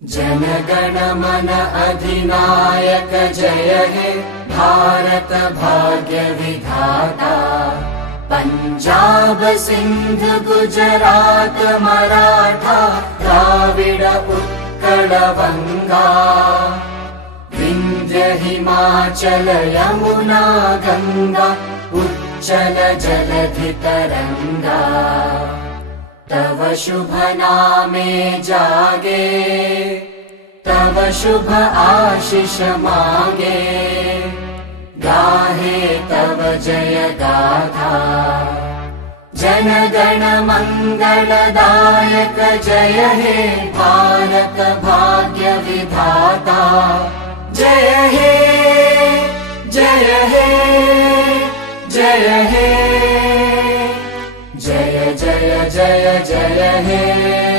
जनगण मन अधिनायक जय हे भारत भाग्य विधाता। पंजाब सिंध गुजरात मराठा द्राविड उत्कल बंगा। विंध्य हिमाचल यमुना गंगा उच्चल जलधि तरंगा। तव शुभ नामे जागे तव शुभ आशीष मागे। गाहे तव जय गाथा जनगण मंगलदायक जय हे भारत भाग्य विधाता। जय हे जय हे जय हे जय जय जय जय हे।